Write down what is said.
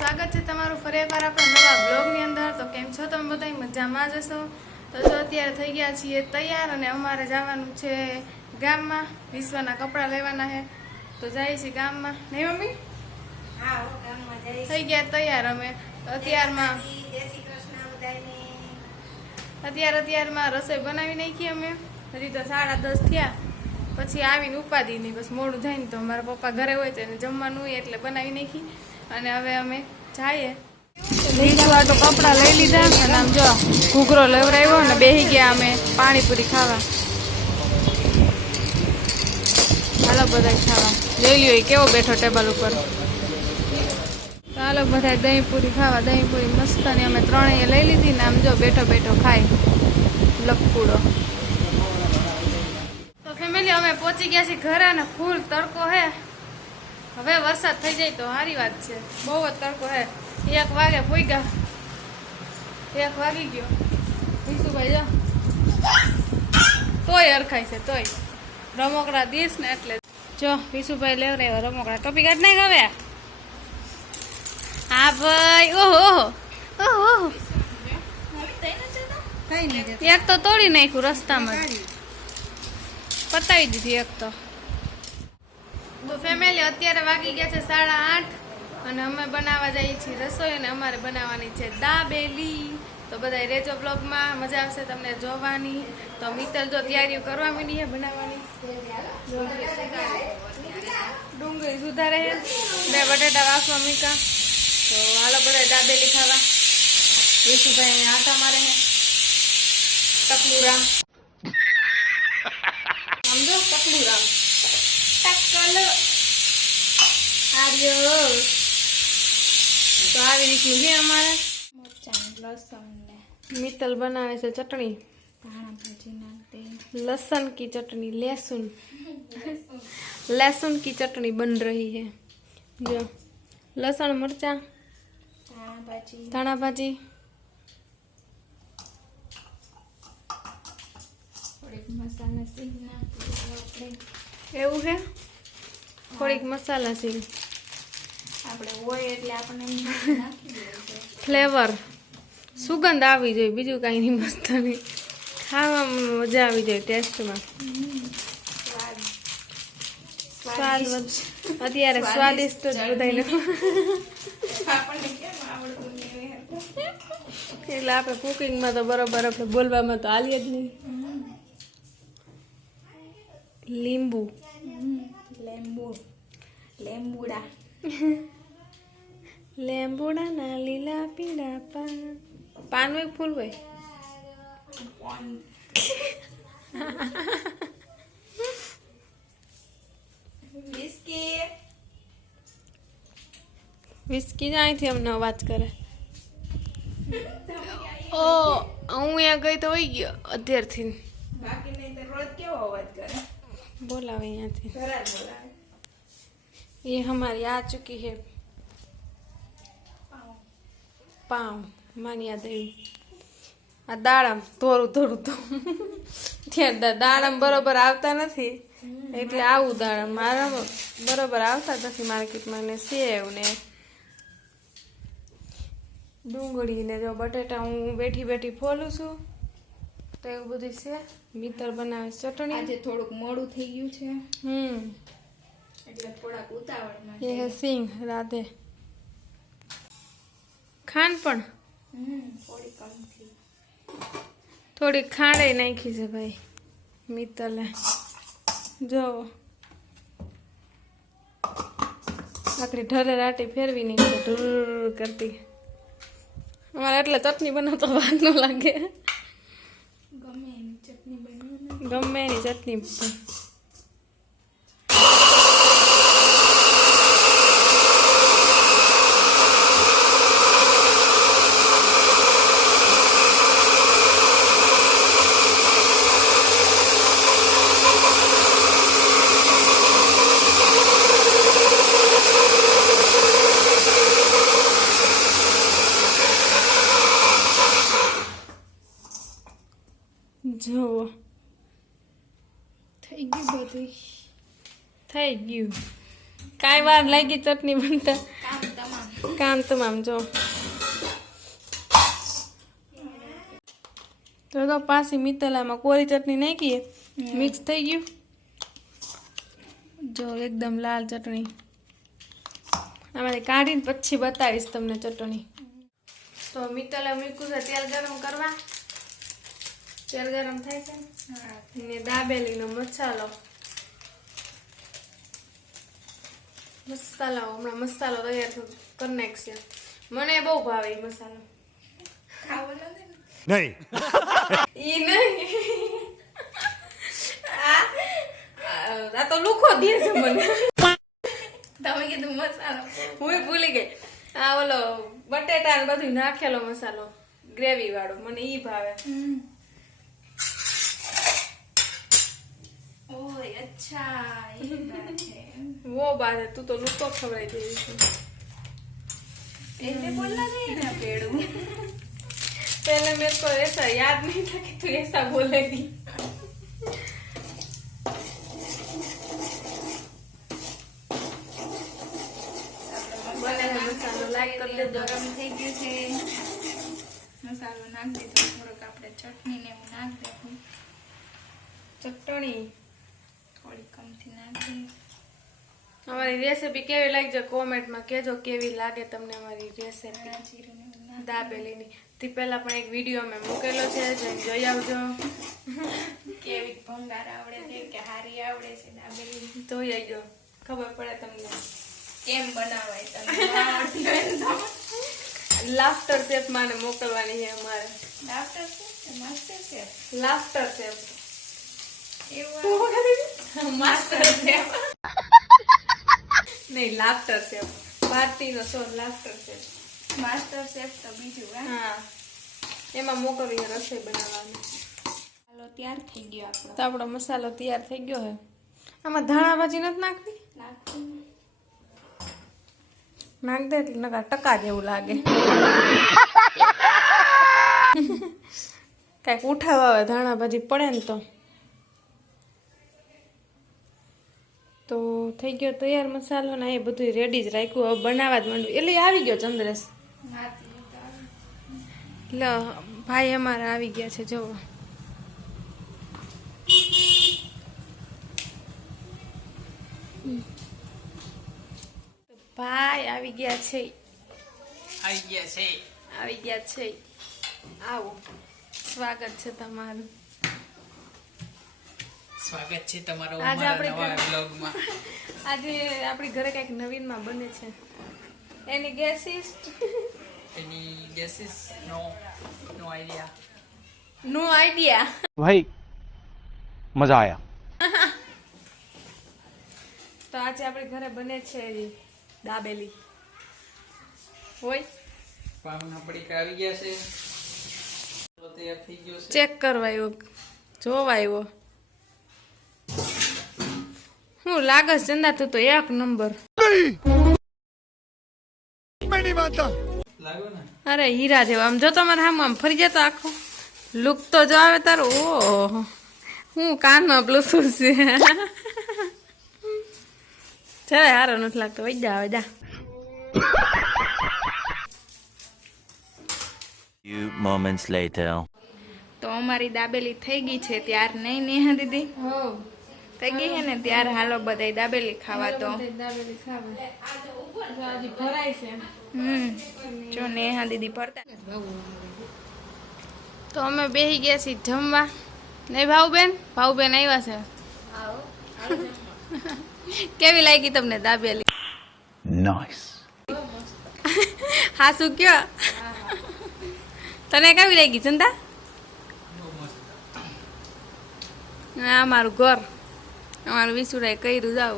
સ્વાગત છે તમારું ફરી એકવાર આપણા નવા બ્લોગની અંદર. તો કેમ છો તમે બધા મજામાં જ હશો? તો જો અત્યારે થઈ ગયા છીએ તૈયાર અને અમારે જવાનું છે ગામમાં. વિશ્વના કપડાં લેવાના છે. તો જાય છે ગામમાં. નહીં મમ્મી. થઈ ગયા તૈયાર અમે. તો અત્યારમાં જય. અત્યાર અત્યારમાં રસોઈ બનાવી નાખી અમે. હજી તો સાડા દસ થયા. પછી આવીને ઉપાદી નહીં. બસ મોડું થાય ને તો મારા પપ્પા ઘરે હોય તો એને જમવાનું હોય એટલે બનાવી નાખી. અને હવે અમે જઈએ બીજું તો કપડાં લઈ લીધા અને આમ જો ઘૂઘરો લેવડાવ્યો ને બેસી ગયા અમે પાણીપુરી ખાવા. હાલો બધા ખાવા. લઈ લ્યો એ કેવો બેઠો ટેબલ ઉપર. ચાલો બધા દહીં પૂરી ખાવા. દહીં પૂરી મસ્ત ને અમે ત્રણેય લઈ લીધી ને આમ જો બેઠો બેઠો ખાય. લપકુડો. તો ફેમિલી અમે પહોંચી ગયા છીએ ઘરે અને ફૂલ તડકો હે. હવે વરસાદ થઈ જાય તો સારી વાત છે. બહુ જ તડકો હે. એક વાગે પૂગ્યા. એક વાગી ગયો. વિશુભાઈ જો. તોય હરખાય છે તોય. રમકડા દીશ ને એટલે. જો વિશુભાઈ લેવડાવ્યા રમકડા. ટોપી કાઢ નાખ હવે. હા ભાઈ ઓહો ઓહો. ઓહો એક તો તોડી નાખ્યું રસ્તામાં. પતાવી દીધી એક તો. તો ફેમિલી અત્યારે વાગી ગયા છે સાડા આઠ અને અમે બનાવવા જઈએ છીએ રસોઈ અને અમારે બનાવવાની છે દાબેલી. તો બધા રેજો બ્લોગમાં મજા આવશે તમને જોવાની. તો મિત્ર જો તૈયારીઓ કરવા માંડી છે બનાવવાની. ડુંગળી સુધારે છે. બે બટેટા વાસવા મીકા. તો હાલો બધા દાબેલી ખાવા. વિશુભાઈ આટા મારે તકલુરા ટકલું આર્યો તો આવી રીતનું છે અમારે મિત્તલ બનાવે છે ચટણી लहसुन की चटनी लहसुन लहसुन की चटनी बन रही है जो लहसुन मरचा धाना भाजी એવું છે થોડીક મસાલા સીલ આપણે હોય એટલે આપણને. ફ્લેવર સુગંધ આવી જોઈએ બીજું કાંઈ નહીં મસ્ત નહીં. ખાવામાં મજા આવી જોઈએ ટેસ્ટમાં. સ્વાદ. અત્યારે સ્વાદિષ્ટ જ બધાને? એટલે આપણે કુકિંગમાં તો બરોબર આપણે બોલવામાં તો હાલીએ જ નહીં. લીંબુ. લેંબુ. લેંબુડા. લેંબુડાના લીલા પીળા પાન પાન હોય કે ફૂલ હોય બિસ્કીટ વિસ્કી જ અહીંથી અમને અવાજ કરે ઓ હું અહીંયા ગઈ તો હોઈ ગયો અત્યારથી બાકી નહીં તો રોજ કેવો અવાજ કરે બોલાવે અહીંયાથી ઘરા જ બોલાવે ये हमारी आ चुकी है પામ માની યાદ આવ્યું આ દાડમ થોડું થોડું તો ત્યાં દાડમ બરોબર આવતા નથી. એટલે આવું દાડમ. મારા બરોબર આવતા નથી માર્કેટમાં ને સેવ ને ડુંગળી ને જો બટેટા હું બેઠી બેઠી ફોલું છું. તો એવું બધું છે. મિત્ર બનાવે ચટણી. આજે થોડુંક મોડું થઈ ગયું છે. હમ. એટલે થોડાક ઉતાવળમાં એ સિંગ રાધે. ખાંડ પણ? થોડી ખાંડે નાખી છે ભાઈ મિત્તલે. જો આખરી ઢરે રાટી ફેરવી નીકળે ઢુર કરતી. અમારે એટલે ચટણી બનાવતો વાર ન લાગે. ગમે એની ચટણી ગમે એની ચટણી જુઓ થઈ ગયું બધું થઈ ગયું. કાંઈ વાર લાગી ચટણી બનતા. કામ તમામ જો. તો તો પાછી મિતલામાં કોરી ચટણી નાખીએ. મિક્સ થઈ ગયું. જો એકદમ લાલ ચટણી. આમાંથી કાઢીને પછી બતાવીશ તમને ચટણી. તો મિતલા મૂક્યું છે તેલ ગરમ કરવા. તેલ ગરમ થાય છે ને દાબેલીનો મસાલો. મસાલા હમણાં મસાલો તૈયાર કરી નાખશે મને બહુ ભાવે મસાલો. ખાવો નહીં. ઈ નહીં. આ આ તો લુખો દે છે મને. તમે કીધું મસાલો. હું ભૂલી ગઈ. આ ઓલો બટેટા ને બધું નાખેલો મસાલો. ગ્રેવી વાળો. મને ઈ ભાવે. અચ્છા વો બારે તું તો લૂકો ખવડાવી દેવી છું. એટલે બોલના નહીં ને? પેડું. પહેલે મેં તો એસા યાદ નહીં થા કે તું એસા બોલેગી ગરમ થઈ ગયું છે. મસાલો નાખી દીધો થોડોક આપણે ચટણી ને એવું નાખી દેવું ચટણી? થોડી કમથી નાખી અમારી રેસીપી કેવી લાગી કોમેન્ટમાં કહેજો કેવી લાગે તમને અમારી રેસીપી દાબેલીની. તે પહેલા પણ એક વીડિયો મેં મૂકેલો છે જઈને જોઈ આવજો. કેવી ભંગાર આવડે છે કે હારી આવડે છે દાબેલી જોઈ આવજો. ખબર પડે તમને. કેમ બનાવાય તમે? લાફ્ટર શેફ માને મોકલવાની છે અમારે. લાફ્ટર શેફ માસ્ટર છે લાફ્ટર શેફ માસ્ટર છે નહીં લાફ્ટર છે. ભારતીનો શો લાફ્ટર છે. માસ્ટર શેફ તો બીજું હા? એમાં મોકલીએ રસોઈ બનાવવાની. હાલો તૈયાર થઈ ગયો આપણો. તો આપણો મસાલો તૈયાર થઈ ગયો હે. આમાં ધાણા ભાજી નથી નાખતી નાખું નાખ દે એટલે નકા ટકા જેવું લાગે. કાંઈક ઉઠાવ આવે ધાણા ભાજી પડે ને તો. તો થઈ ગયો તૈયાર મસાલો ને એ બધું રેડી જ રાખ્યું. હવે બનાવવા જ માંડ્યું એટલે આવી ગયો ચંદ્રેશ. લ એટલે ભાઈ અમારા આવી ગયા છે જવો ભાઈ આવી ગયા છે. આવી ગયા છે. આવી ગયા છે. આવો. સ્વાગત છે તમારું. સ્વાગત છે તમારો આજે આપણે બ્લોગમાં આજે આપણી ઘરે કંઈક નવીનમાં બને છે. એની ગેસિસ્ટ એની ગેસિસ નો નો આઈડિયા નો આઈડિયા ભાઈ મજા આયા. તો આજે આપણે ઘરે બને છે દાબેલી. હોય? પાવન પડીકા આવી ગયા છે. તો તૈયાર થઈ ગયો છે. ચેક કરવા આવ્યો જોવા આવ્યો હું લાગે ચંદા તું તો એક નંબર. અરે હીરા જેવો આમ જો તમારે આમ આમ ફરી જતો આખો. લુક તો જો આવે તારો ઓ હું કાનમાં બ્લુટૂથ છે. જરાય હારો નથી લાગતો વઈ જા હવે જા. Few moments later. તો અમારી દાબેલી થઈ ગઈ છે ત્યાર નહીં નેહા દીદી? હો. ગઈ છે ને ત્યાર હાલો બધાય દાબેલી ખાવા તો. દાબેલી ખાવે. ભરાય છે. હમ જો નેહા દીદી ભરતા તો અમે બેસી ગયા છીએ જમવા. નહીં ભાવબેન ભાવબેન આવ્યા છે. કેવી લાગી તમને દાબેલી. હા શું કયો? તને કેવી લાગી ચંદા આ મારું ઘર. અમારું વિસુરાય કર્યું જાવ